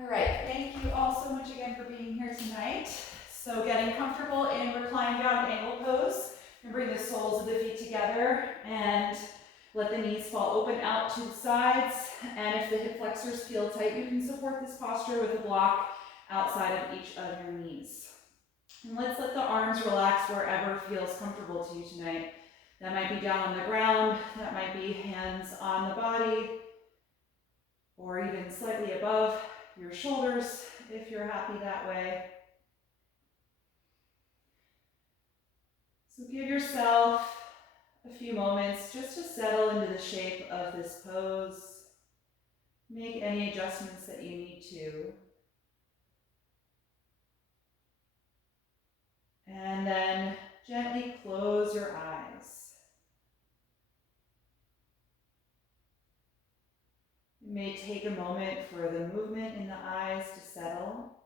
All right, thank you all so much again for being here tonight. So getting comfortable in reclined down angle pose, and bring the soles of the feet together and let the knees fall open out to the sides. And if the hip flexors feel tight, you can support this posture with a block outside of each of your knees. And let's let the arms relax wherever feels comfortable to you tonight. That might be down on the ground, that might be hands on the body, or even slightly above your shoulders if you're happy that way. So give yourself a few moments just to settle into the shape of this pose. Make any adjustments that you need to. And then gently close your eyes. It may take a moment for the movement in the eyes to settle.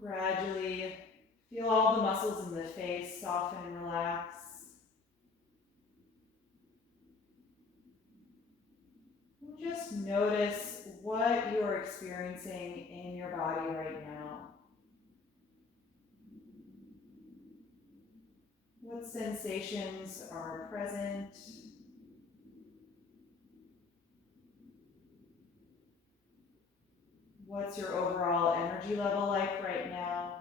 Gradually feel all the muscles in the face soften and relax. And just notice what you're experiencing in your body right now. What sensations are present? What's your overall energy level like right now?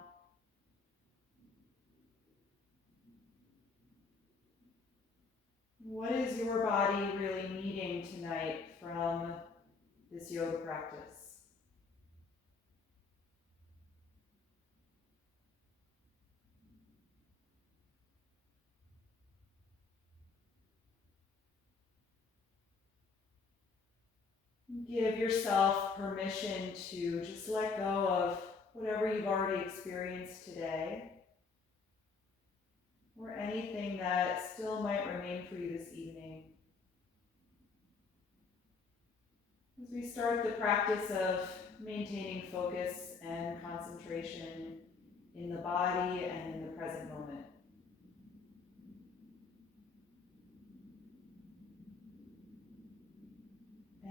What is your body really needing tonight from this yoga practice? Give yourself permission to just let go of whatever you've already experienced today, or anything that still might remain for you this evening. As we start the practice of maintaining focus and concentration in the body and in the present moment.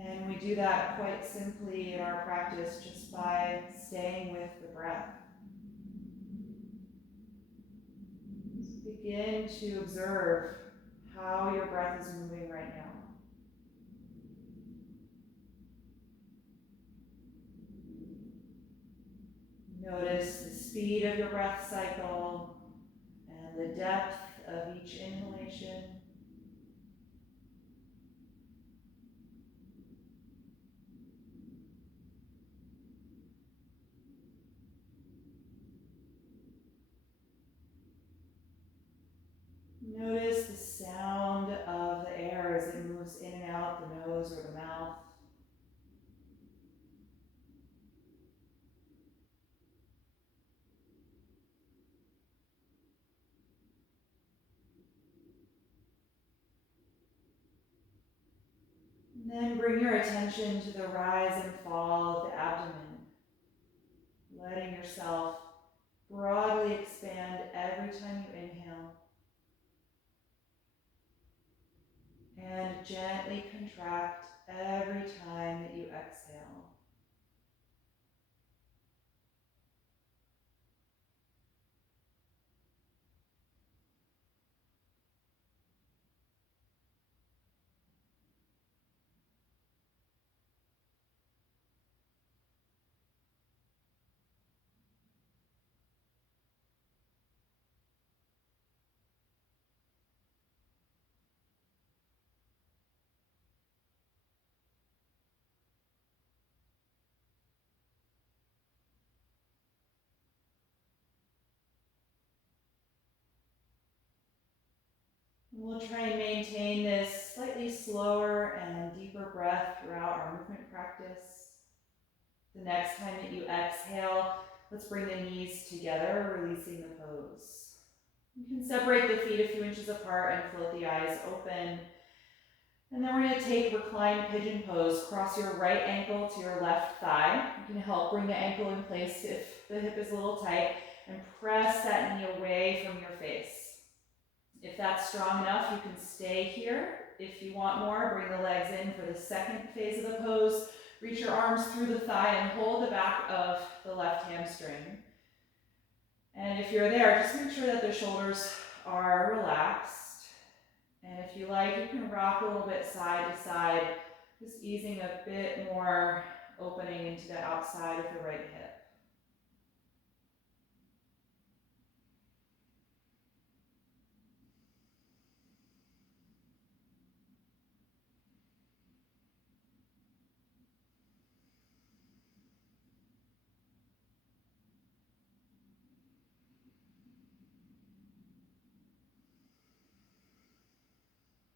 And we do that quite simply in our practice just by staying with the breath. Just begin to observe how your breath is moving right now. Notice the speed of your breath cycle and the depth of each inhalation. Notice the sound of the air as it moves in and out the nose or the mouth. And then bring your attention to the rise and fall of the abdomen, letting yourself broadly expand every time you inhale, and gently contract every time that you exhale. We'll try and maintain this slightly slower and deeper breath throughout our movement practice. The next time that you exhale, let's bring the knees together, releasing the pose. You can separate the feet a few inches apart and float the eyes open. And then we're going to take reclined pigeon pose. Cross your right ankle to your left thigh. You can help bring the ankle in place if the hip is a little tight, and press that knee away from your face. If that's strong enough, you can stay here. If you want more, bring the legs in for the second phase of the pose. Reach your arms through the thigh and hold the back of the left hamstring. And if you're there, just make sure that the shoulders are relaxed. And if you like, you can rock a little bit side to side, just easing a bit more opening into the outside of the right hip.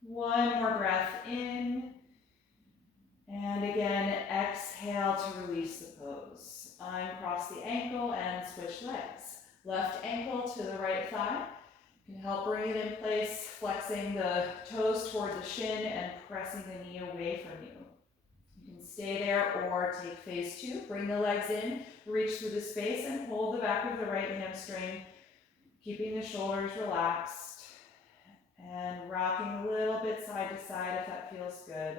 One more breath in. And again, exhale to release the pose. Uncross the ankle and switch legs. Left ankle to the right thigh. You can help bring it in place, flexing the toes toward the shin and pressing the knee away from you. You can stay there or take phase two. Bring the legs in, reach through the space and hold the back of the right hamstring, keeping the shoulders relaxed and rocking a little bit side to side if that feels good.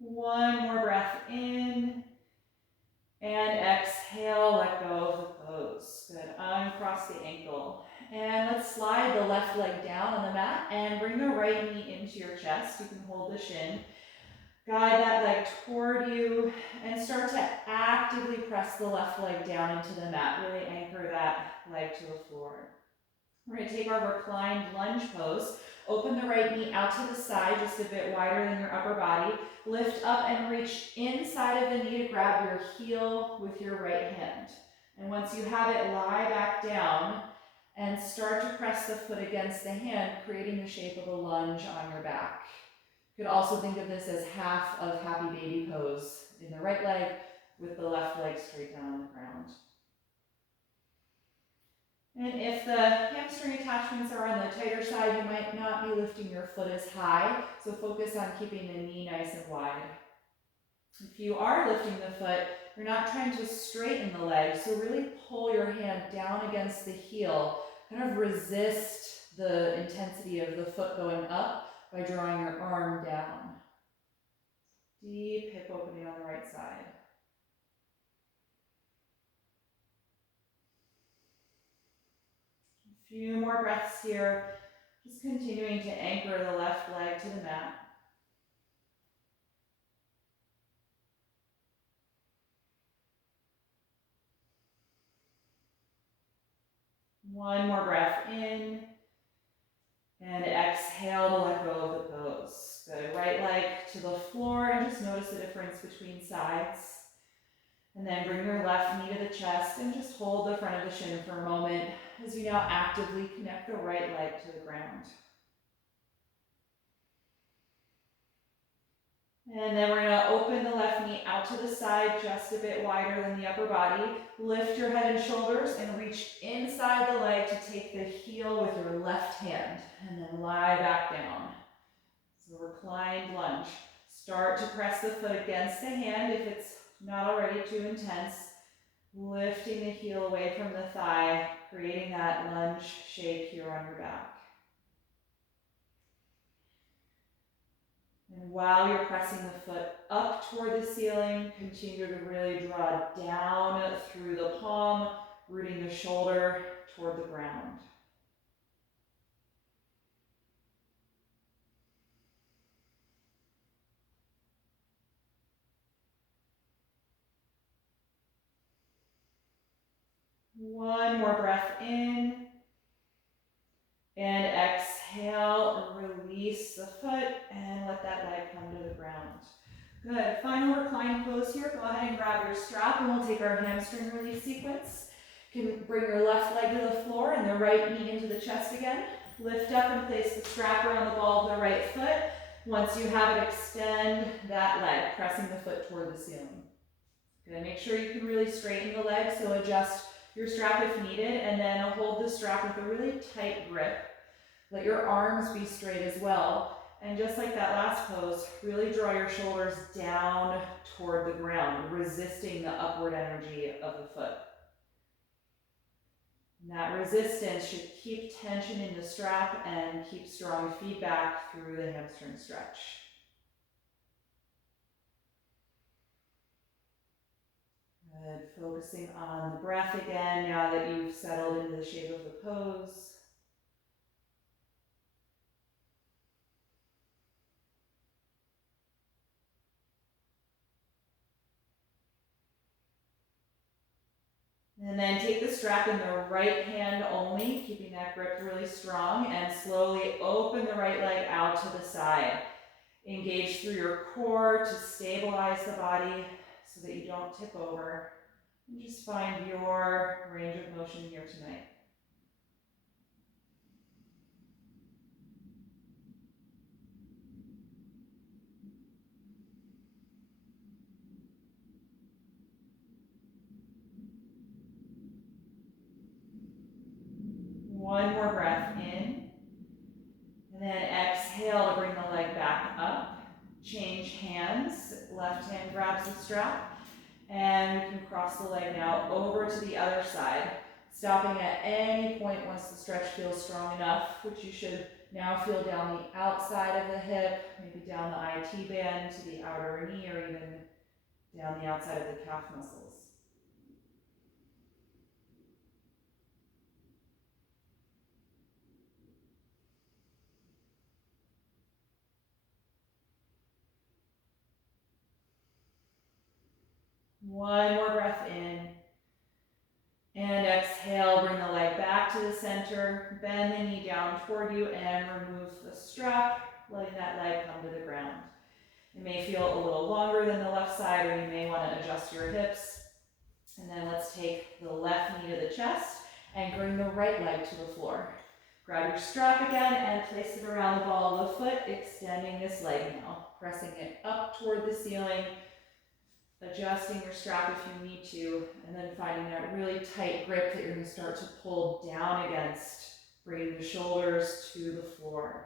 One more breath in, and exhale, let go of the pose. Good, uncross the ankle. And let's slide the left leg down on the mat and bring the right knee into your chest. You can hold the shin. Guide that leg toward you and start to actively press the left leg down into the mat. Really anchor that leg to the floor. We're going to take our reclined lunge pose. Open the right knee out to the side, just a bit wider than your upper body. Lift up and reach inside of the knee to grab your heel with your right hand. And once you have it, lie back down and start to press the foot against the hand, creating the shape of a lunge on your back. You could also think of this as half of happy baby pose in the right leg with the left leg straight down on the ground. And if the hamstring attachments are on the tighter side, you might not be lifting your foot as high, so focus on keeping the knee nice and wide. If you are lifting the foot, you're not trying to straighten the leg, so really pull your hand down against the heel, kind of resist the intensity of the foot going up by drawing your arm down. Deep hip opening on the right side. A few more breaths here, just continuing to anchor the left leg to the mat. One more breath in, and exhale to let go of the pose. Good, right leg to the floor, and just notice the difference between sides. And then bring your left knee to the chest, and just hold the front of the shin for a moment as you now actively connect the right leg to the ground. And then we're going to open the left knee out to the side, just a bit wider than the upper body. Lift your head and shoulders and reach inside the leg to take the heel with your left hand. And then lie back down. So reclined lunge. Start to press the foot against the hand if it's not already too intense. Lifting the heel away from the thigh, creating that lunge shape here on your back. And while you're pressing the foot up toward the ceiling, continue to really draw down through the palm, rooting the shoulder toward the ground. One more breath in. And exhale, release the foot and let that leg come to the ground. Good, final recline pose here. Go ahead and grab your strap and we'll take our hamstring release sequence. You can bring your left leg to the floor and the right knee into the chest again. Lift up and place the strap around the ball of the right foot. Once you have it, extend that leg, pressing the foot toward the ceiling. Good, make sure you can really straighten the legs, so adjust your strap if needed, and then hold the strap with a really tight grip. Let your arms be straight as well. And just like that last pose, really draw your shoulders down toward the ground, resisting the upward energy of the foot. And that resistance should keep tension in the strap and keep strong feedback through the hamstring stretch. Good, focusing on the breath again now that you've settled into the shape of the pose. And then take the strap in the right hand only, keeping that grip really strong, and slowly open the right leg out to the side. Engage through your core to stabilize the body so that you don't tip over. And just find your range of motion here tonight. One more breath in. And then exhale to bring the leg back up. Change hands. Left hand grabs the strap. And we can cross the leg now over to the other side, stopping at any point once the stretch feels strong enough, which you should now feel down the outside of the hip, maybe down the IT band to the outer knee, or even down the outside of the calf muscles. One more breath in. And exhale, bring the leg back to the center, bend the knee down toward you, and remove the strap, letting that leg come to the ground. It may feel a little longer than the left side, or you may want to adjust your hips. And then let's take the left knee to the chest and bring the right leg to the floor. Grab your strap again and place it around the ball of the foot, extending this leg now, pressing it up toward the ceiling, adjusting your strap if you need to, and then finding that really tight grip that you're going to start to pull down against, bringing the shoulders to the floor.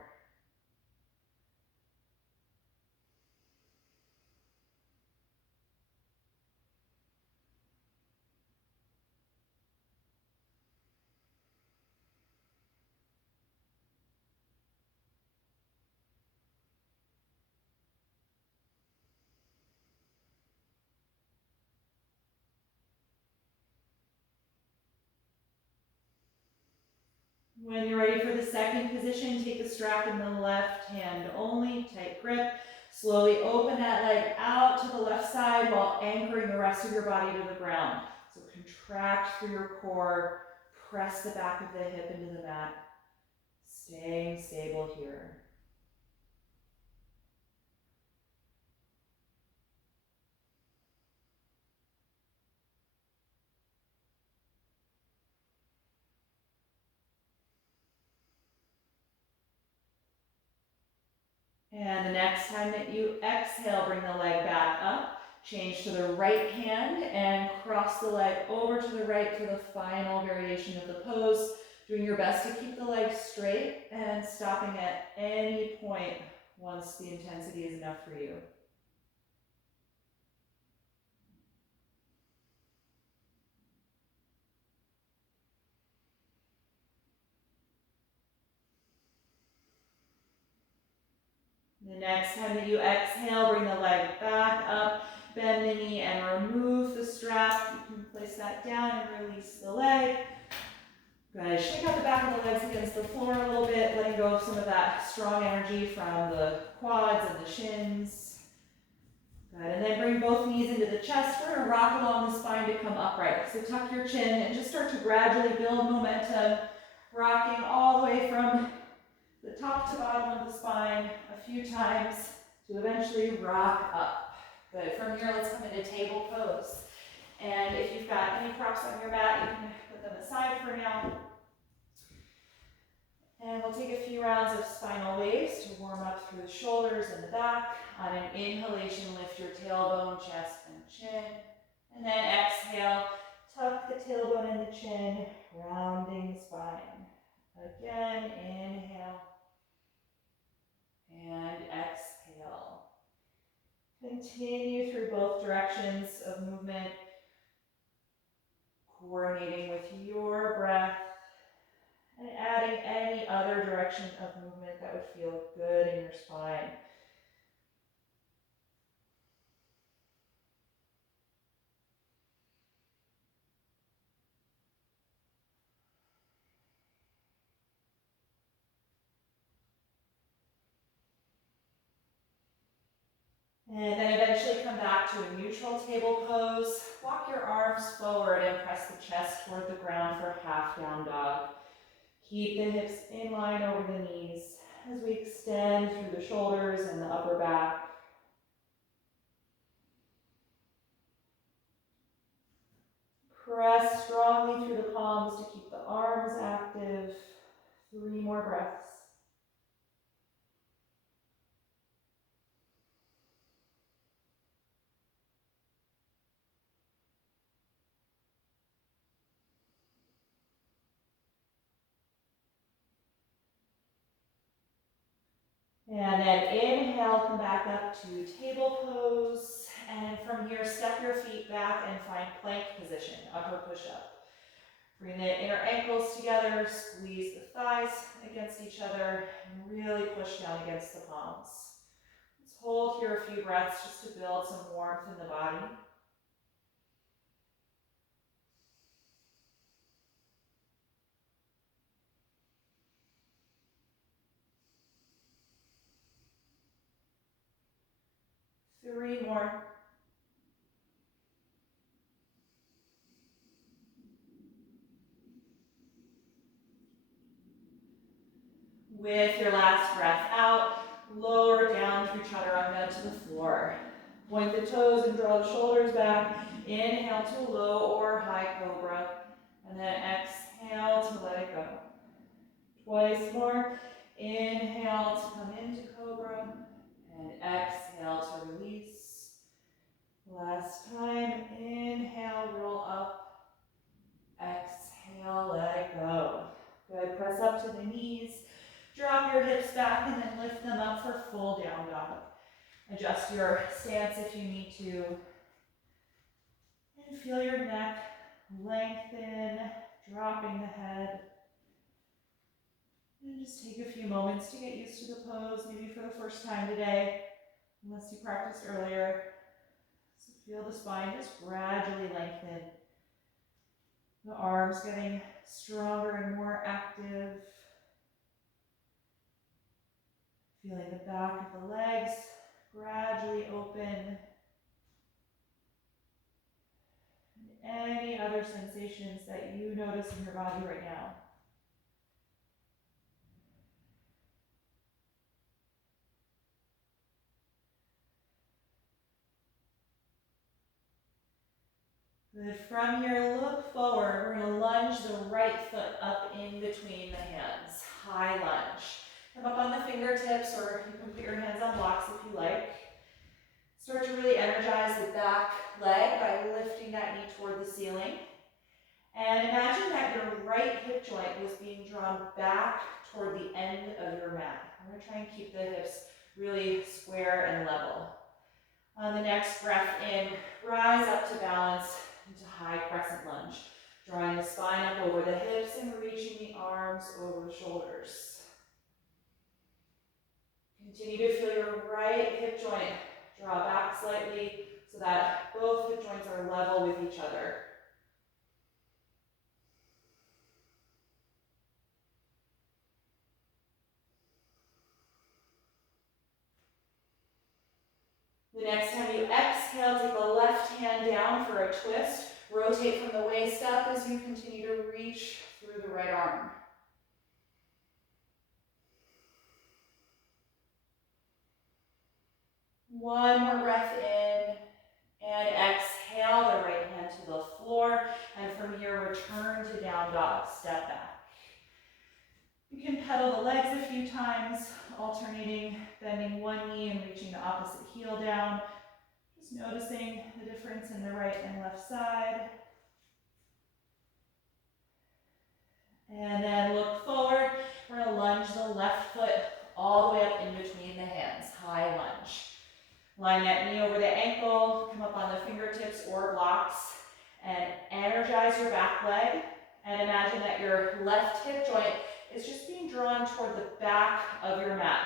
When you're ready for the second position, take the strap in the left hand only, tight grip. Slowly open that leg out to the left side while anchoring the rest of your body to the ground. So contract through your core, press the back of the hip into the mat, staying stable here. And the next time that you exhale, bring the leg back up. Change to the right hand and cross the leg over to the right for the final variation of the pose. Doing your best to keep the leg straight and stopping at any point once the intensity is enough for you. The next time that you exhale, bring the leg back up, bend the knee and remove the strap. You can place that down and release the leg. Good, shake out the back of the legs against the floor a little bit, letting go of some of that strong energy from the quads and the shins. Good, and then bring both knees into the chest. We're gonna rock along the spine to come upright. So tuck your chin and just start to gradually build momentum, rocking all the way from the top to bottom of the spine a few times to eventually rock up. Good, from here let's come into table pose. And if you've got any props on your mat, you can put them aside for now. And we'll take a few rounds of spinal waves to warm up through the shoulders and the back. On an inhalation, lift your tailbone, chest, and chin. And then exhale, tuck the tailbone and the chin, rounding the spine. Again, inhale and exhale. Continue through both directions of movement, coordinating with your breath and adding any other direction of movement that would feel good in your spine. And then eventually come back to a neutral table pose. Walk your arms forward and press the chest toward the ground for half down dog. Keep the hips in line over the knees as we extend through the shoulders and the upper back. Press strongly through the palms to keep the arms active. 3 more breaths. And then inhale, come back up to table pose. And from here, step your feet back and find plank position, upper push-up. Bring the inner ankles together, squeeze the thighs against each other, and really push down against the palms. Let's hold here a few breaths just to build some warmth in the body. Three more. With your last breath out, lower down through chaturanga to the floor. Point the toes and draw the shoulders back. Inhale to low or high cobra. And then exhale to let it go. Twice more. Inhale to come into cobra. And exhale to release. Last time. Inhale, roll up. Exhale, let it go. Good. Press up to the knees. Drop your hips back and then lift them up for full down dog. Adjust your stance if you need to. And feel your neck lengthen, dropping the head. And just take a few moments to get used to the pose, maybe for the first time today, unless you practiced earlier. So feel the spine just gradually lengthen. The arms getting stronger and more active. Feeling the back of the legs gradually open. Any other sensations that you notice in your body right now. Good. From here, look forward. We're going to lunge the right foot up in between the hands. High lunge. Come up on the fingertips, or you can put your hands on blocks if you like. Start to really energize the back leg by lifting that knee toward the ceiling. And imagine that your right hip joint was being drawn back toward the end of your mat. We're going to try and keep the hips really square and level. On the next breath in, rise up to balance into high crescent lunge, drawing the spine up over the hips and reaching the arms over the shoulders. Continue to feel your right hip joint draw back slightly so that both hip joints are level with each other. The next time you exhale, take the left hand down for a twist. Rotate from the waist up as you continue to reach through the right arm. One more breath in, and exhale the right hand to the floor. And from here, return to down dog, step back. You can pedal the legs a few times, alternating, bending one knee and reaching the opposite heel down. Just noticing the difference in the right and left side. And then look forward. We're going to lunge the left foot all the way up in between the hands. High lunge. Line that knee over the ankle. Come up on the fingertips or blocks. And energize your back leg. And imagine that your left hip joint is just being drawn toward the back of your mat.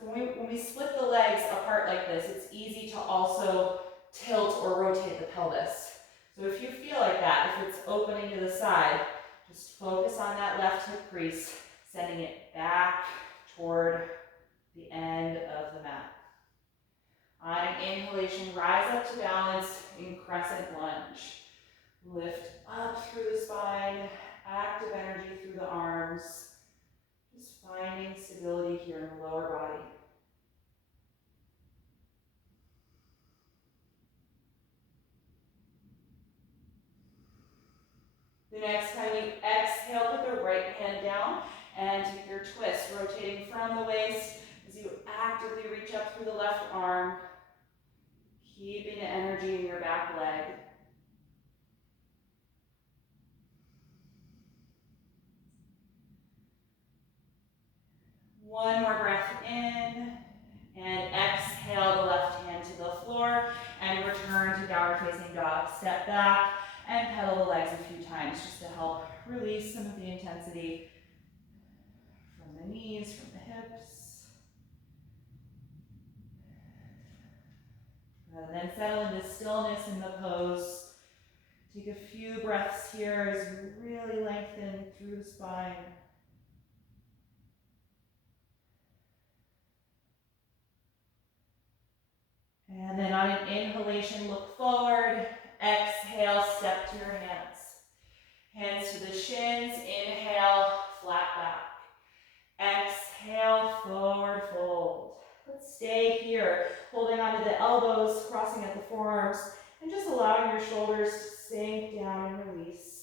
So when we split the legs apart like this, it's easy to also tilt or rotate the pelvis. So if you feel like that, if it's opening to the side, just focus on that left hip crease, sending it back toward the end of the mat. On an inhalation, rise up to balance in crescent lunge. Lift up through the spine, active energy through the arms. Just finding stability here in the lower body. The next time you exhale, put the right hand down and take your twist, rotating from the waist as you actively reach up through the left arm, keeping the energy in your back leg. One more breath in, and exhale the left hand to the floor, and return to downward facing dog. Step back and pedal the legs a few times just to help release some of the intensity from the knees, from the hips. And then settle into stillness in the pose. Take a few breaths here as you really lengthen through the spine. And then on an inhalation, look forward. Exhale, step to your hands. Hands to the shins. Inhale, flat back. Exhale, forward fold. Let's stay here, holding onto the elbows, crossing at the forearms, and just allowing your shoulders to sink down and release.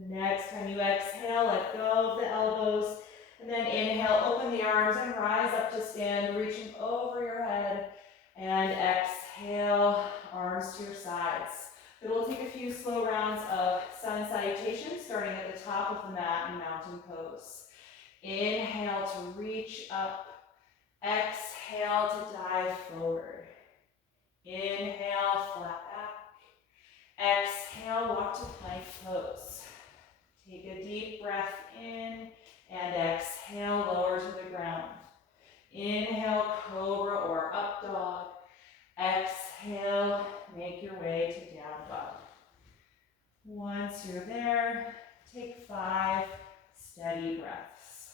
The next time you exhale, let go of the elbows, and then inhale, open the arms and rise up to stand, reaching over your head, and exhale, arms to your sides. Then we'll take a few slow rounds of sun salutation, starting at the top of the mat in mountain pose. Inhale to reach up, exhale to dive forward. Inhale, flat back. Exhale, walk to plank pose. Take a deep breath in and exhale, lower to the ground. Inhale, cobra or up dog. Exhale, make your way to down dog. Once you're there, take 5 steady breaths.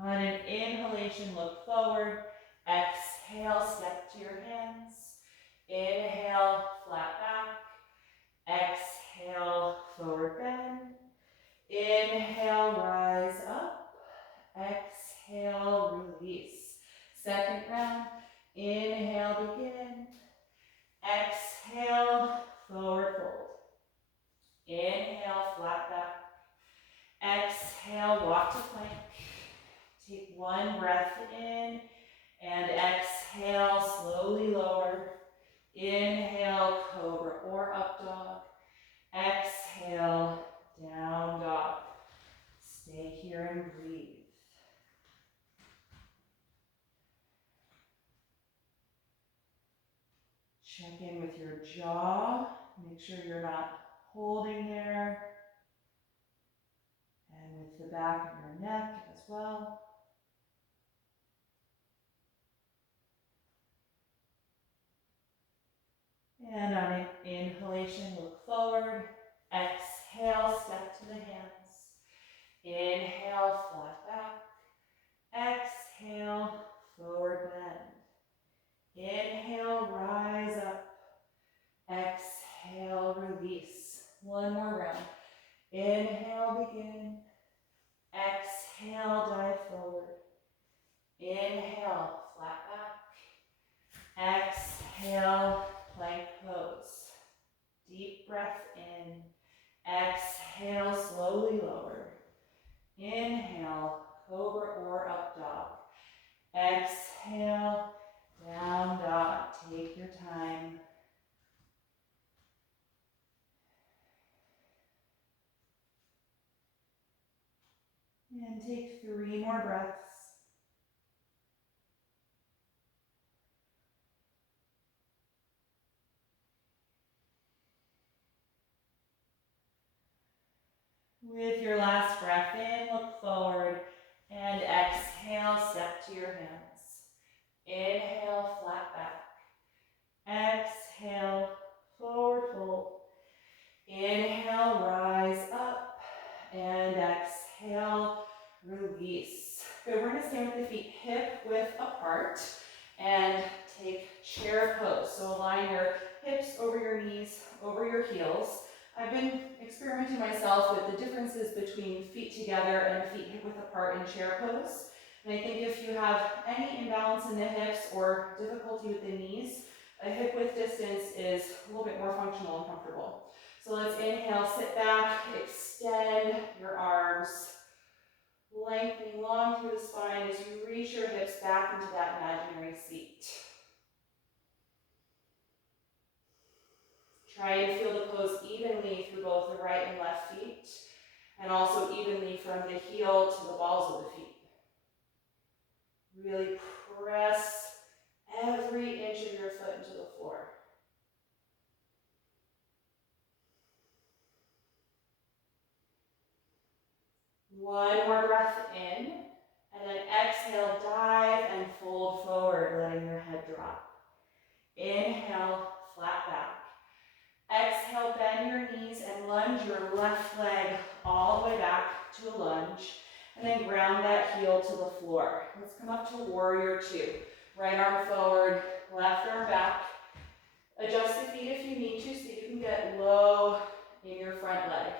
On an inhalation, look forward. Exhale, step to your hands. Inhale, flat back. Exhale, forward bend. Inhale, rise up. Exhale, release. Second round. Inhale, begin. Exhale, forward fold. Inhale, flat back. Exhale, walk to plank. Take 1 breath in and exhale, slowly lower. Inhale, cobra or up dog. Exhale, down dog. Stay here and breathe. Check in with your jaw. Make sure you're not holding there. And with the back of your neck as well. And on an inhalation, look forward. Exhale, step to the hands. Inhale, flat back. Exhale, forward bend. Inhale, rise up. Exhale, exhale, dive forward. Inhale, flat back. Exhale, plank pose. Deep breath in. Exhale, slowly lower. Inhale, cobra or up dog. Exhale, down dog. Take your time. And take 3 more breaths. With your last breath in, look forward. And exhale, step to your hands. Inhale, flat back. Exhale, forward fold. Inhale, rise up. And exhale, release. Good, we're gonna stand with the feet hip width apart and take chair pose. So align your hips over your knees, over your heels. I've been experimenting myself with the differences between feet together and feet hip width apart in chair pose. And I think if you have any imbalance in the hips or difficulty with the knees, a hip width distance is a little bit more functional and comfortable. So let's inhale, sit back, extend your arms, lengthening long through the spine as you reach your hips back into that imaginary seat. Try and feel the pose evenly through both the right and left feet, and also evenly from the heel to the balls of the feet. Really press every inch of your foot into the floor. One more breath in, and then exhale, dive and fold forward, letting your head drop. Inhale, flat back. Exhale, bend your knees and lunge your left leg all the way back to a lunge, and then ground that heel to the floor. Let's come up to warrior two. Right arm forward, left arm back. Adjust the feet if you need to so that you can get low in your front leg.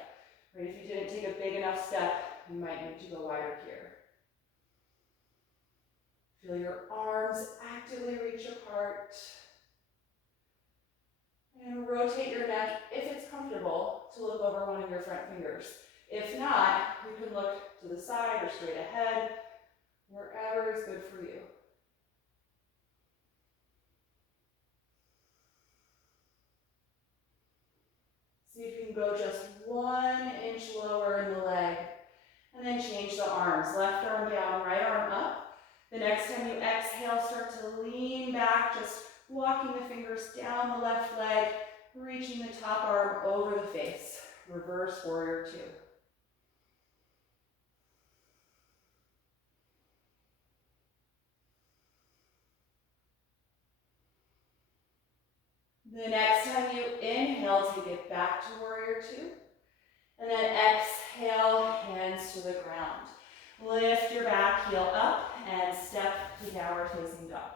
Right, if you didn't take a big enough step, you might need to go wider here. Feel your arms actively reach apart. And rotate your neck, if it's comfortable, to look over one of your front fingers. If not, you can look to the side or straight ahead, wherever is good for you. See if you can go just 1 inch lower in the leg. And then change the arms. Left arm down, right arm up. The next time you exhale, start to lean back, just walking the fingers down the left leg, reaching the top arm over the face. Reverse warrior two. The next time you inhale, take it back to warrior two. And then exhale, hands to the ground. Lift your back heel up and step to downward facing dog.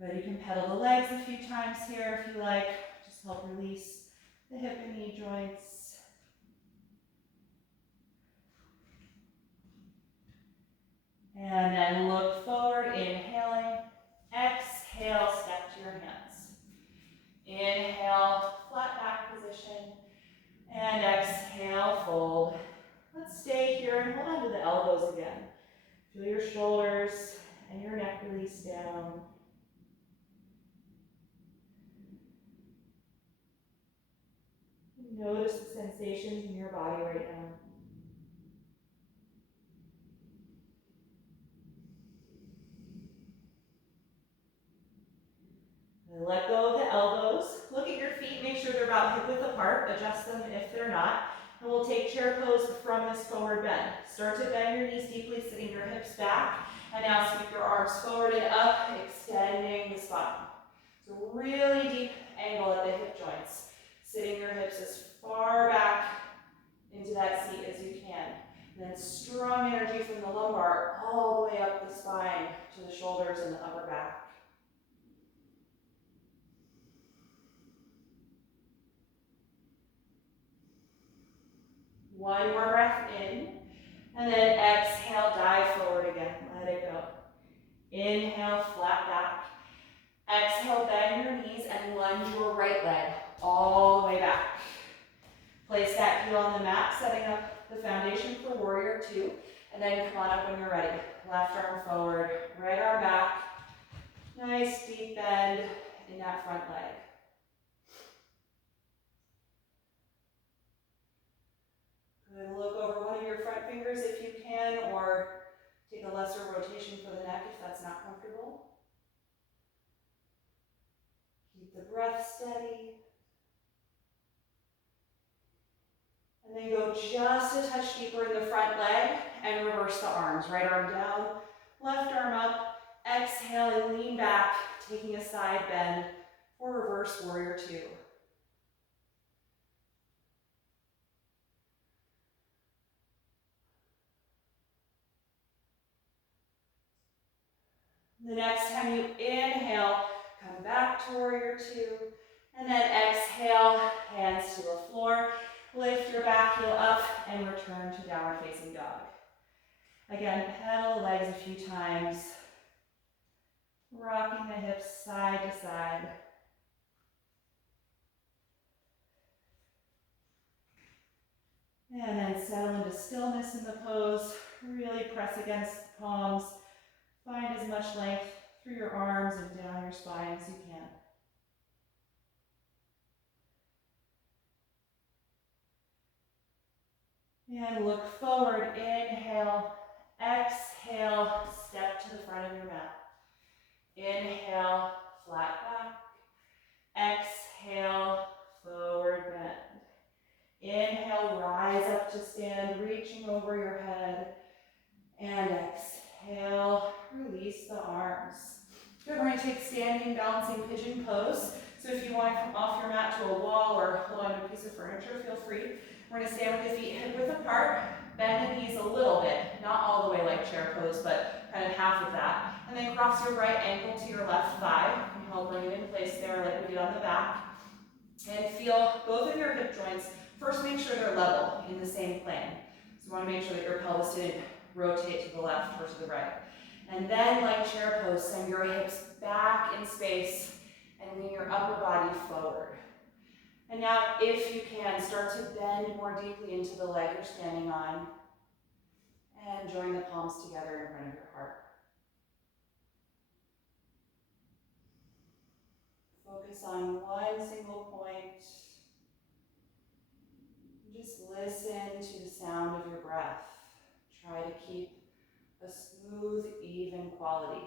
Good, you can pedal the legs a few times here if you like. Just help release the hip and knee joints. And then look forward, inhaling. Exhale, step to your hands. Inhale, flat back position. And exhale, fold. Let's stay here and hold on to the elbows again. Feel your shoulders and your neck release down. Notice the sensations in your body right now. And let go of the elbows. Look at your feet, make sure they're about hip width apart. Adjust them if they're not. And we'll take chair pose from this forward bend. Start to bend your knees deeply, sitting your hips back. And now sweep your arms forward and up, extending the spine. So really deep angle at the hip joints. Sitting your hips as far back into that seat as you can. And then strong energy from the lumbar all the way up the spine to the shoulders and the upper back. One more breath in, And then exhale, dive forward again. Let it go. Inhale, flat back. Exhale, bend your knees and lunge your right leg all the way back. Place that heel on the mat, setting up the foundation for warrior two. And then come on up when you're ready. Left arm forward, right arm back. Nice deep bend in that front leg. Good. Look over one of your front fingers if you can, or take a lesser rotation for the neck if that's not comfortable. Keep the breath steady. And then go just a touch deeper in the front leg and reverse the arms. Right arm down, left arm up. Exhale and lean back, taking a side bend for reverse warrior two. The next time you inhale, come back to warrior two. And then exhale, hands to the floor. Lift your back heel up and return to downward facing dog. Again, pedal the legs a few times. Rocking the hips side to side. And then settle into stillness in the pose. Really press against the palms. Find as much length through your arms and down your spine as you can. And look forward, inhale, exhale, step to the front of your mat. Inhale, flat back. Exhale, forward bend. Inhale, rise up to stand, reaching over your head. And exhale, release the arms. Good, we're going to take standing balancing pigeon pose. So if you want to come off your mat to a wall or hold on to a piece of furniture, feel free. We're going to stand with the feet hip width apart, bend the knees a little bit, not all the way like chair pose, but kind of half of that. And then cross your right ankle to your left thigh. And help bring it in place there like we did on the back. And feel both of your hip joints. First, make sure they're level in the same plane. So you want to make sure that your pelvis didn't rotate to the left or to the right. And then, like chair pose, send your hips back in space and lean your upper body forward. And now, if you can, start to bend more deeply into the leg you're standing on. And join the palms together in front of your heart. Focus on one single point. Just listen to the sound of your breath. Try to keep a smooth, even quality.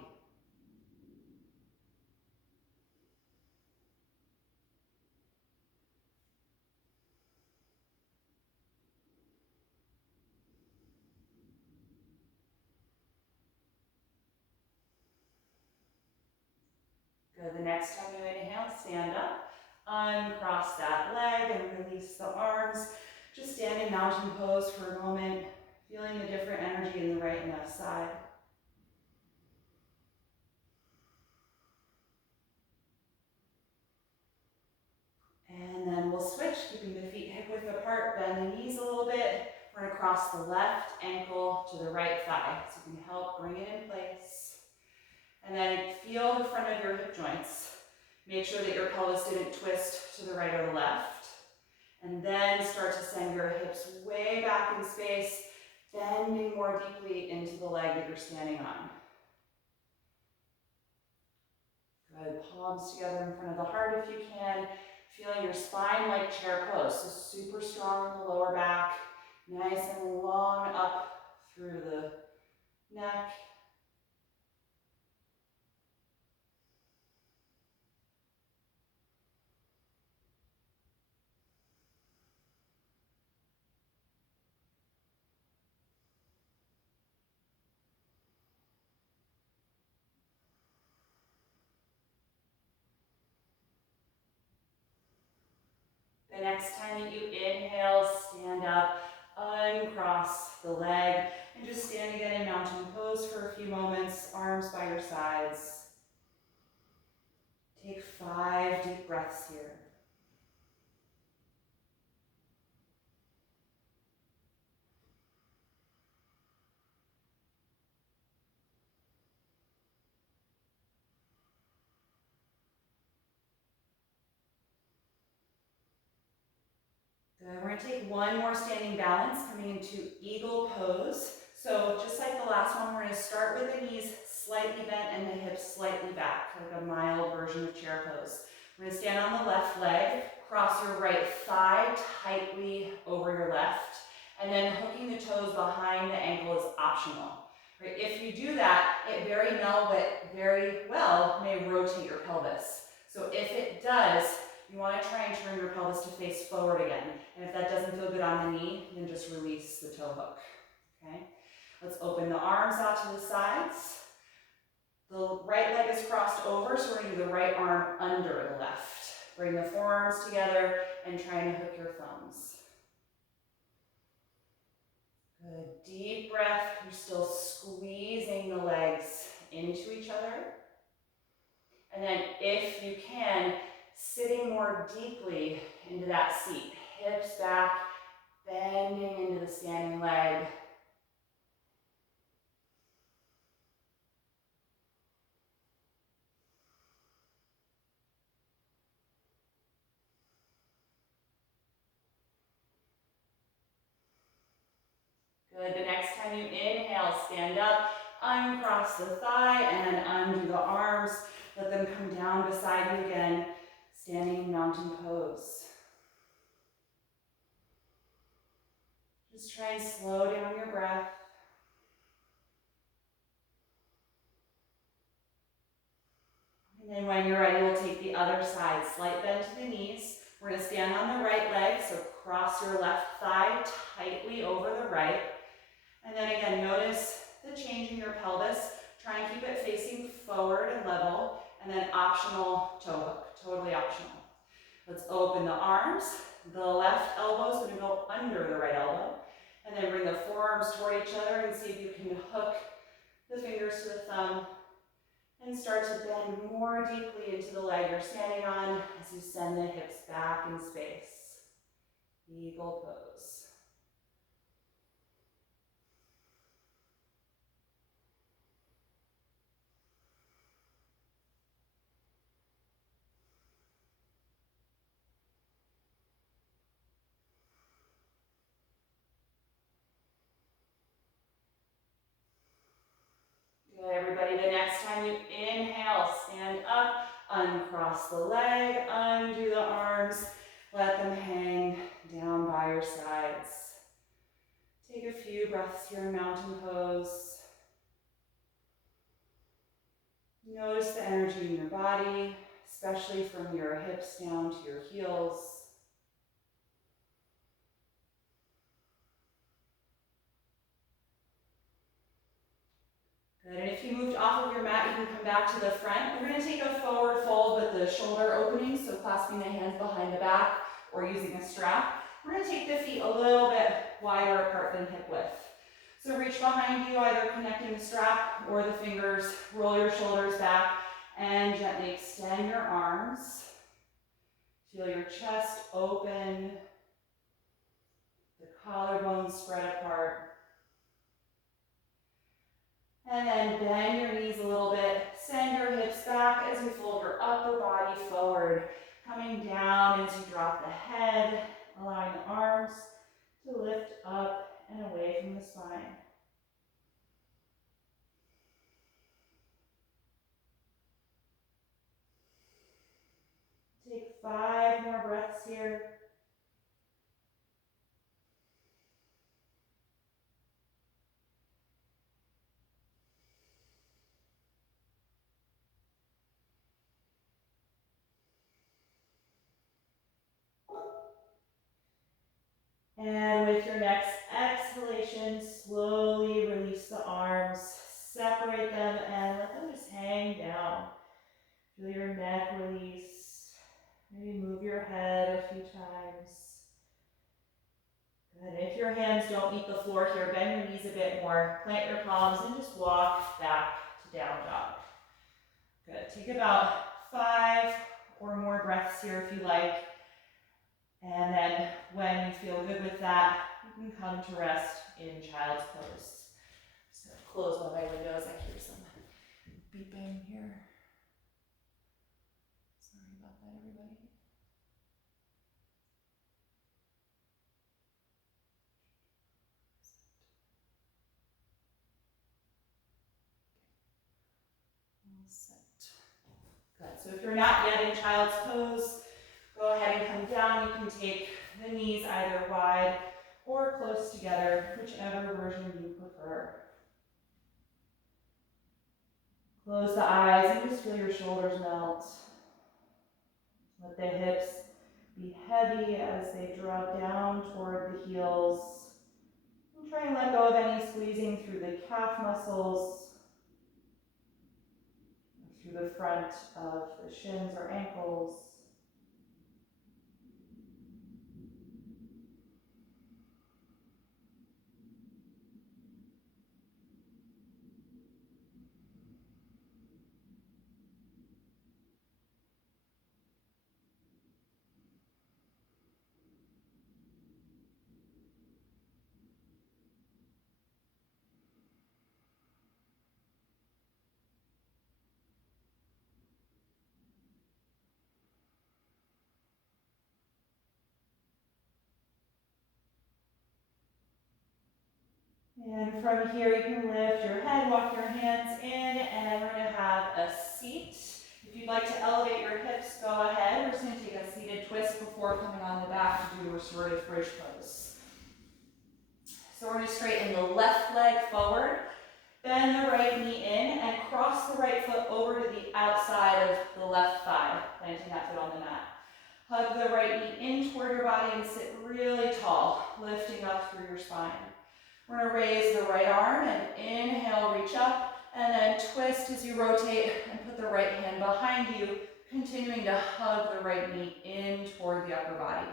Good. The next time you inhale, stand up, uncross that leg and release the arms. Just standing mountain pose for a moment, feeling the different energy in the right and left side. And then we'll switch, keeping the feet hip width apart, bend the knees a little bit. We're going to cross the left ankle to the right thigh, so you can help bring it in place. And then feel the front of your hip joints. Make sure that your pelvis didn't twist to the right or the left. And then start to send your hips way back in space, bending more deeply into the leg that you're standing on. Good, palms together in front of the heart if you can. Feeling your spine like chair pose, so super strong in the lower back, nice and long up through the neck. The next time that you inhale, stand up, uncross the leg, and just stand again in mountain pose for a few moments, arms by your sides. Take 5 deep breaths here. Good. We're going to take one more standing balance, coming into eagle pose. So just like the last one, we're going to start with the knees slightly bent and the hips slightly back, like a mild version of chair pose. We're going to stand on the left leg, cross your right thigh tightly over your left, and then hooking the toes behind the ankle is optional. Right? If you do that, it very well may rotate your pelvis. So if it does, you want to try and turn your pelvis to face forward again. And if that doesn't feel good on the knee, then just release the toe hook. Okay? Let's open the arms out to the sides. The right leg is crossed over, so we're going to do the right arm under the left. Bring the forearms together and try and hook your thumbs. Good. Deep breath. You're still squeezing the legs into each other. And then if you can, sitting more deeply into that seat. Hips back, bending into the standing leg. Good. The next time you inhale, stand up, uncross the thigh, and undo the arms. Let them come down beside you again, standing in mountain pose. Just try and slow down your breath. And then when you're ready, we'll take the other side. Slight bend to the knees. We're going to stand on the right leg, so cross your left thigh tightly over the right. And then again, notice the change in your pelvis. Try and keep it facing forward and level, and then optional toe hook, totally optional. Let's open the arms. The left elbow is going to go under the right elbow. And then bring the forearms toward each other and see if you can hook the fingers to the thumb and start to bend more deeply into the leg you're standing on as you send the hips back in space. Eagle pose. Good, everybody. The next time you inhale, stand up, uncross the leg, undo the arms, let them hang down by your sides. Take a few breaths here in mountain pose. Notice the energy in your body, especially from your hips down to your heels. Good, and if you moved off of your mat, you can come back to the front. We're going to take a forward fold with the shoulder opening, so clasping the hands behind the back or using a strap. We're going to take the feet a little bit wider apart than hip width. So reach behind you, either connecting the strap or the fingers, roll your shoulders back, and gently extend your arms. Feel your chest open, the collarbones spread apart. And then bend your knees a little bit. Send your hips back as you fold your upper body forward. Coming down as you drop the head, allowing the arms to lift up and away from the spine. Take 5 more breaths here. And with your next exhalation, slowly release the arms, separate them, and let them just hang down. Feel your neck release. Maybe move your head a few times. Good. If your hands don't meet the floor here, bend your knees a bit more. Plant your palms and just walk back to down dog. Good. Take about 5 or more breaths here if you like. And then when you feel good with that, you can come to rest in child's pose. Just gonna close one of my windows. I hear some beeping here. Sorry about that, everybody. Sit. Good. So if you're not yet in child's pose, go ahead and come down. You can take the knees either wide or close together, whichever version you prefer. Close the eyes and just feel your shoulders melt. Let the hips be heavy as they draw down toward the heels. And try and let go of any squeezing through the calf muscles, through the front of the shins or ankles. And from here, you can lift your head, walk your hands in, and we're going to have a seat. If you'd like to elevate your hips, go ahead. We're just going to take a seated twist before coming on the back to do a restorative bridge pose. So we're going to straighten the left leg forward, bend the right knee in, and cross the right foot over to the outside of the left thigh, planting that foot on the mat. Hug the right knee in toward your body and sit really tall, lifting up through your spine. We're going to raise the right arm and inhale, reach up, and then twist as you rotate and put the right hand behind you, continuing to hug the right knee in toward the upper body.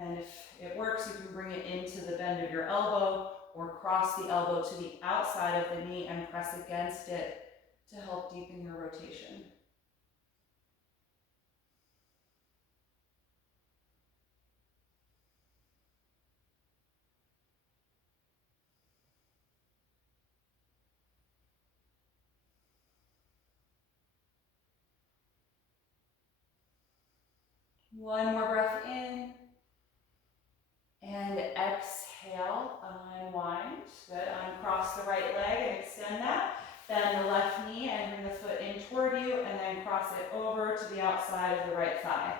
And if it works, you can bring it into the bend of your elbow or cross the elbow to the outside of the knee and press against it to help deepen your rotation. One more breath in. And exhale, unwind. Good. Uncross the right leg and extend that. Bend the left knee and bring the foot in toward you, and then cross it over to the outside of the right thigh.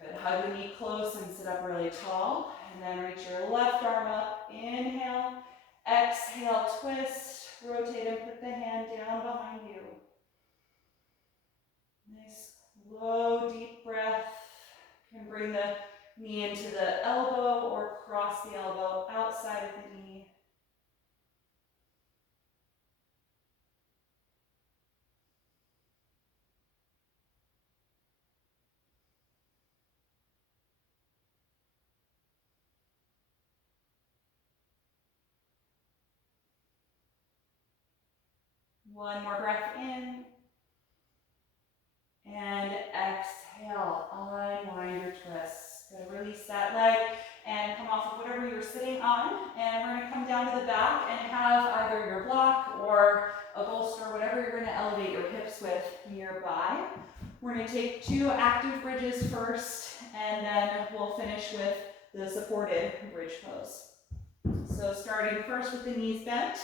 Good. Hug the knee close and sit up really tall. And then reach your left arm up. Inhale. Exhale, twist. Rotate and put the hand down behind you. Nice, low, deep breath. You can bring the knee into the elbow or cross the elbow outside of the knee. One more breath in. And exhale, unwind your twists. Good. Release that leg and come off of whatever you're sitting on. And we're going to come down to the back and have either your block or a bolster, whatever you're going to elevate your hips with nearby. We're going to take 2 active bridges first, and then we'll finish with the supported bridge pose. So starting first with the knees bent,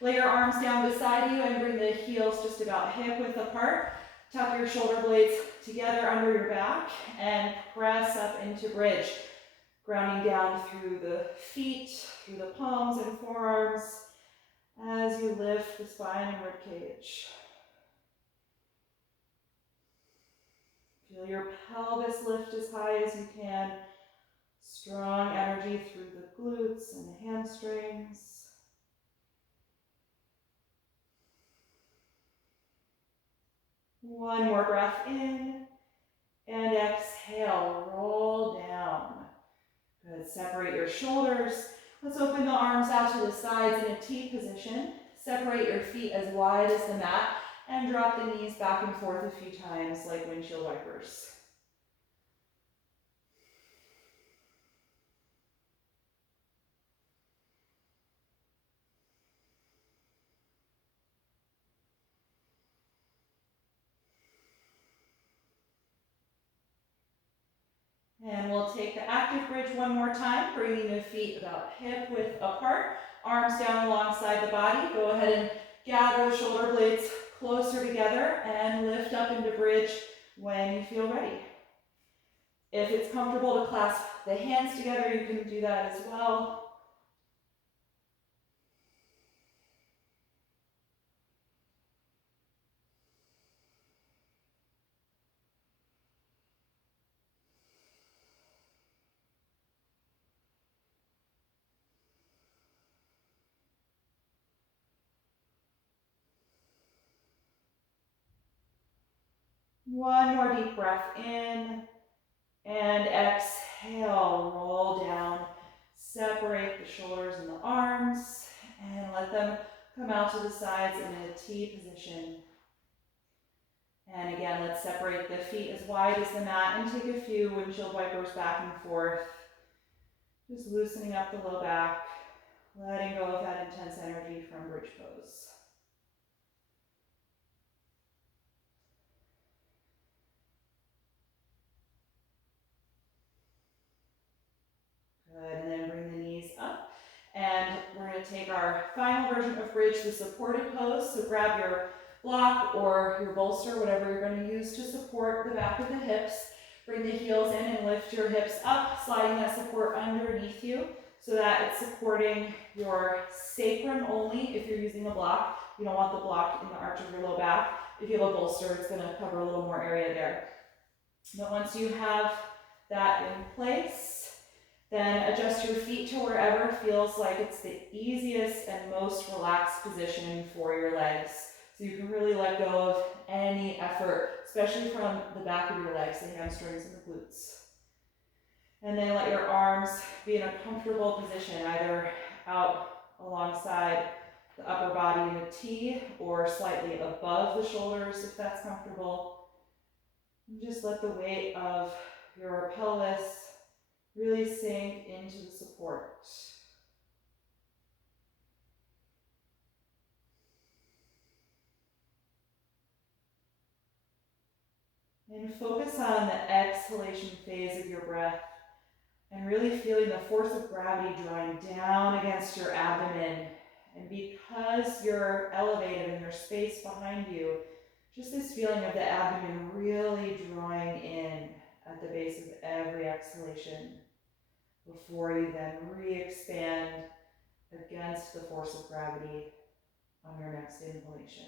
lay your arms down beside you and bring the heels just about hip width apart. Tuck your shoulder blades together under your back and press up into bridge, grounding down through the feet, through the palms and forearms as you lift the spine and ribcage. Feel your pelvis lift as high as you can. Strong energy through the glutes and the hamstrings. One more breath in, and exhale, roll down. Good, separate your shoulders. Let's open the arms out to the sides in a T position. Separate your feet as wide as the mat, and drop the knees back and forth a few times like windshield wipers. And we'll take the active bridge one more time, bringing the feet about hip width apart, arms down alongside the body. Go ahead and gather the shoulder blades closer together and lift up into bridge when you feel ready. If it's comfortable to clasp the hands together, you can do that as well. One more deep breath in, and exhale, roll down. Separate the shoulders and the arms, and let them come out to the sides in a T position. And again, let's separate the feet as wide as the mat and take a few windshield wipers back and forth. Just loosening up the low back, letting go of that intense energy from bridge pose. Good, and then bring the knees up. And we're going to take our final version of bridge, the supported pose. So grab your block or your bolster, whatever you're going to use to support the back of the hips. Bring the heels in and lift your hips up, sliding that support underneath you so that it's supporting your sacrum only if you're using a block. You don't want the block in the arch of your low back. If you have a bolster, it's going to cover a little more area there. But once you have that in place, then adjust your feet to wherever feels like it's the easiest and most relaxed position for your legs. So you can really let go of any effort, especially from the back of your legs, the hamstrings and the glutes. And then let your arms be in a comfortable position, either out alongside the upper body in a T or slightly above the shoulders if that's comfortable. And just let the weight of your pelvis really sink into the support. And focus on the exhalation phase of your breath and really feeling the force of gravity drawing down against your abdomen. And because you're elevated and there's space behind you, just this feeling of the abdomen really drawing in at the base of every exhalation before you then re-expand against the force of gravity on your next inhalation.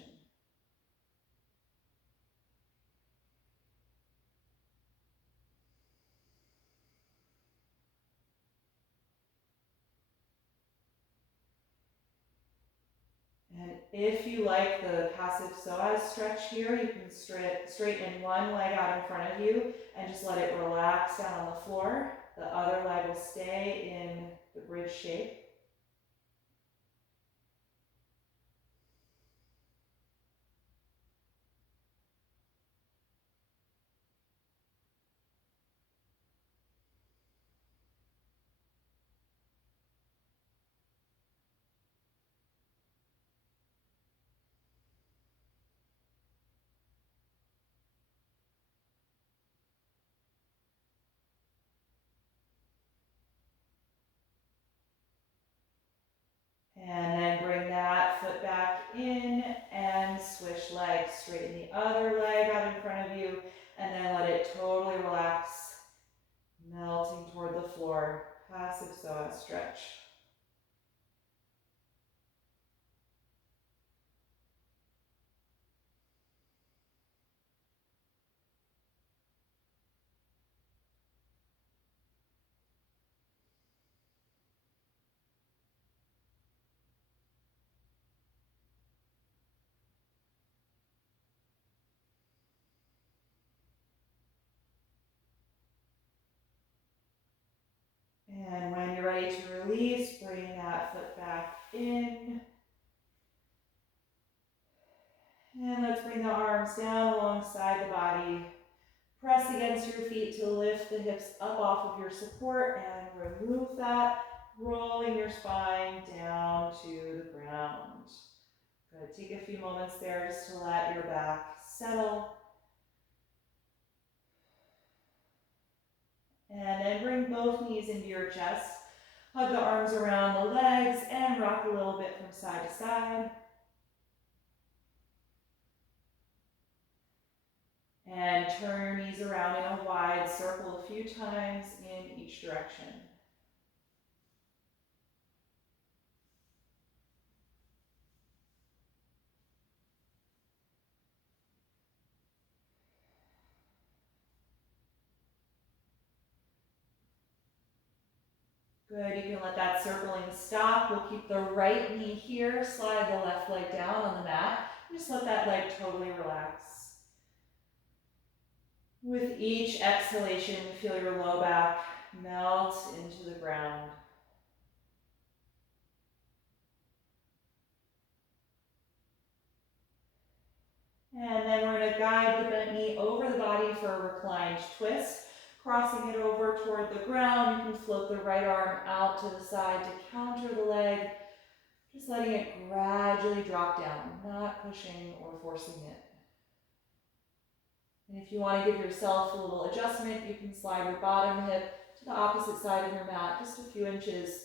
And if you like the passive psoas stretch here, you can straighten one leg out in front of you and just let it relax down on the floor. The other leg will stay in the bridge shape. And then bring that foot back in and swish legs. Straighten the other leg out in front of you and then let it totally relax, melting toward the floor. Passive psoas stretch. And when you're ready to release, bring that foot back in. And let's bring the arms down alongside the body. Press against your feet to lift the hips up off of your support and remove that, rolling your spine down to the ground. Good. Take a few moments there just to let your back settle. And then bring both knees into your chest. Hug the arms around the legs and rock a little bit from side to side. And turn your knees around in a wide circle a few times in each direction. Good, you can let that circling stop. We'll keep the right knee here, slide the left leg down on the mat. Just let that leg totally relax. With each exhalation, feel your low back melt into the ground. And then we're going to guide the bent knee over the body for a reclined twist. Crossing it over toward the ground, you can float the right arm out to the side to counter the leg. Just letting it gradually drop down, not pushing or forcing it. And if you want to give yourself a little adjustment, you can slide your bottom hip to the opposite side of your mat, just a few inches.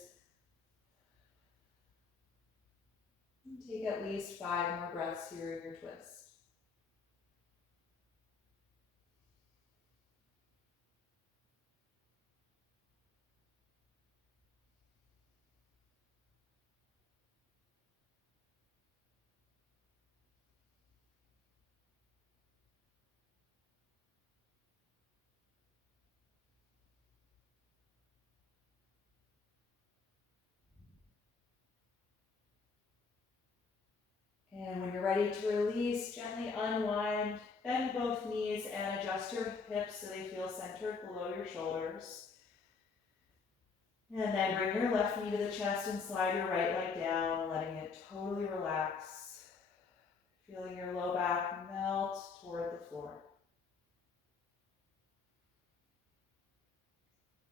And take at least 5 more breaths here in your twist. And when you're ready to release, gently unwind, bend both knees and adjust your hips so they feel centered below your shoulders. And then bring your left knee to the chest and slide your right leg down, letting it totally relax. Feeling your low back melt toward the floor.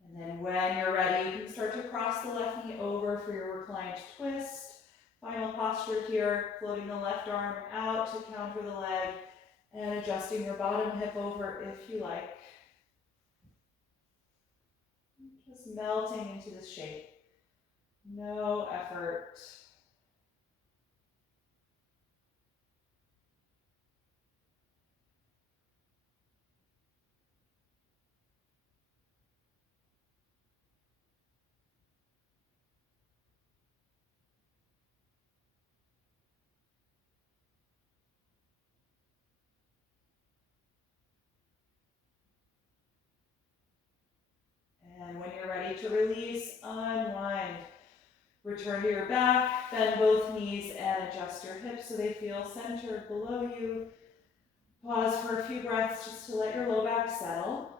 And then when you're ready, you can start to cross the left knee over for your reclined twist. Final posture here, floating the left arm out to counter the leg and adjusting your bottom hip over if you like. Just melting into this shape. No effort. And when you're ready to release, unwind. Return to your back, bend both knees and adjust your hips so they feel centered below you. Pause for a few breaths just to let your low back settle.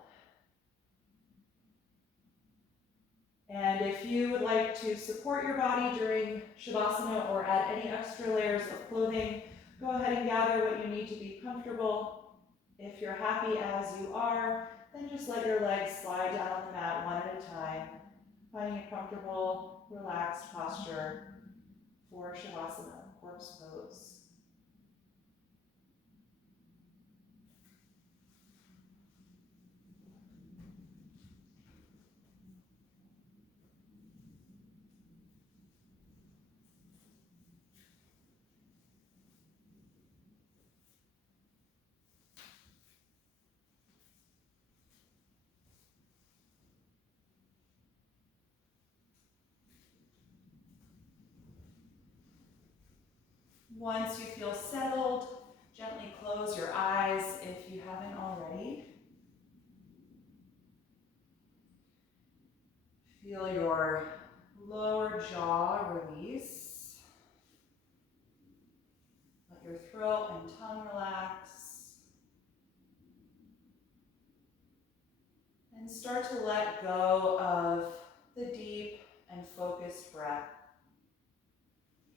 And if you would like to support your body during Shavasana or add any extra layers of clothing, go ahead and gather what you need to be comfortable. If you're happy as you are, then just let your legs slide down on the mat one at a time, finding a comfortable, relaxed posture for Shavasana, corpse pose. Once you feel settled, gently close your eyes if you haven't already. Feel your lower jaw release. Let your throat and tongue relax. And start to let go of the deep and focused breath.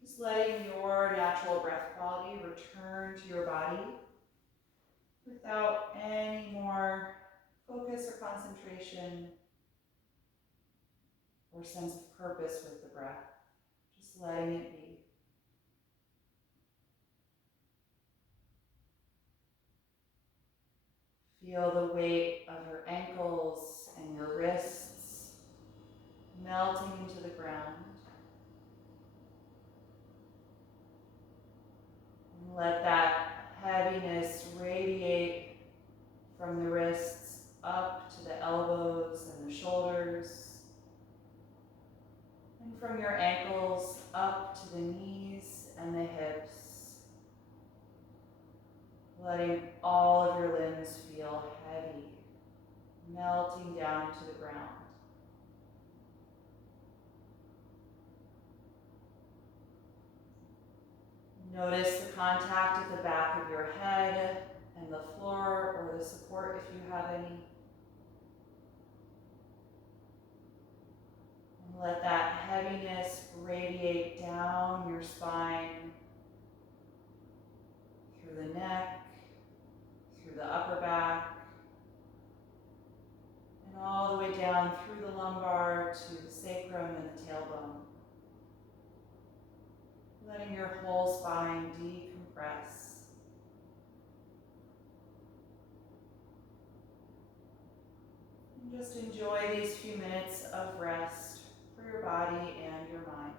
Just letting your natural breath quality return to your body without any more focus or concentration or sense of purpose with the breath. Just letting it be. Feel the weight of your ankles and your wrists melting into the ground. And let that heaviness radiate letting all of your limbs feel heavy, melting down to the ground. Notice the contact at the back of your head and the floor or the support if you have any. And let that heaviness radiate down your spine, through the neck, through the upper back, and all the way down through the lumbar to the sacrum and the tailbone. Letting your whole spine decompress. And just enjoy these few minutes of rest for your body and your mind.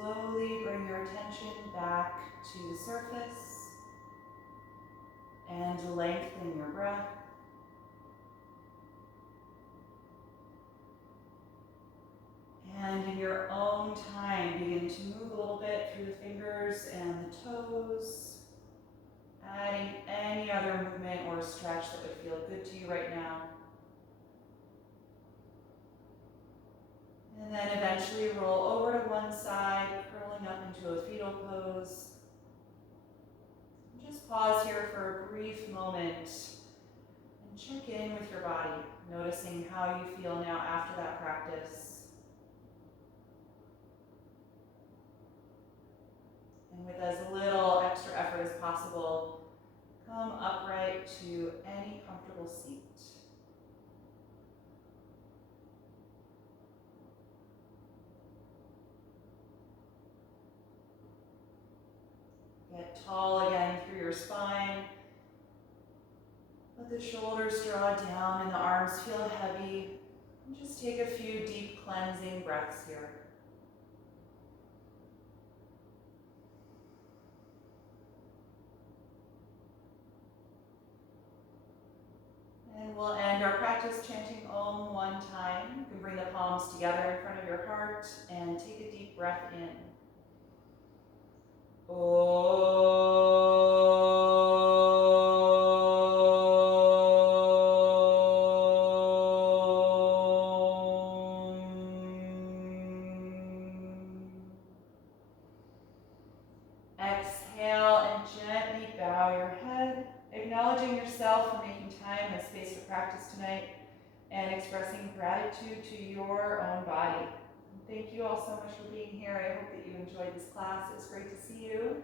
Slowly bring your attention back to the surface and lengthen your breath. And in your own time, begin to move a little bit through the fingers and the toes, adding any other movement or stretch that would feel good to you right now. And then eventually roll over to one side, curling up into a fetal pose. Just pause here for a brief moment and check in with your body, noticing how you feel now after that practice. And with as little extra effort as possible, come upright to any comfortable seat. Get tall again through your spine. Let the shoulders draw down and the arms feel heavy. And just take a few deep cleansing breaths here. practice chanting Om one time. You can bring the palms together in front of your heart and take a deep breath in. Exhale and gently bow your head, acknowledging yourself for making time and space to practice tonight and expressing gratitude to your own body. Thank you all so much for being here. I hope that you enjoyed this class. It's great to see you.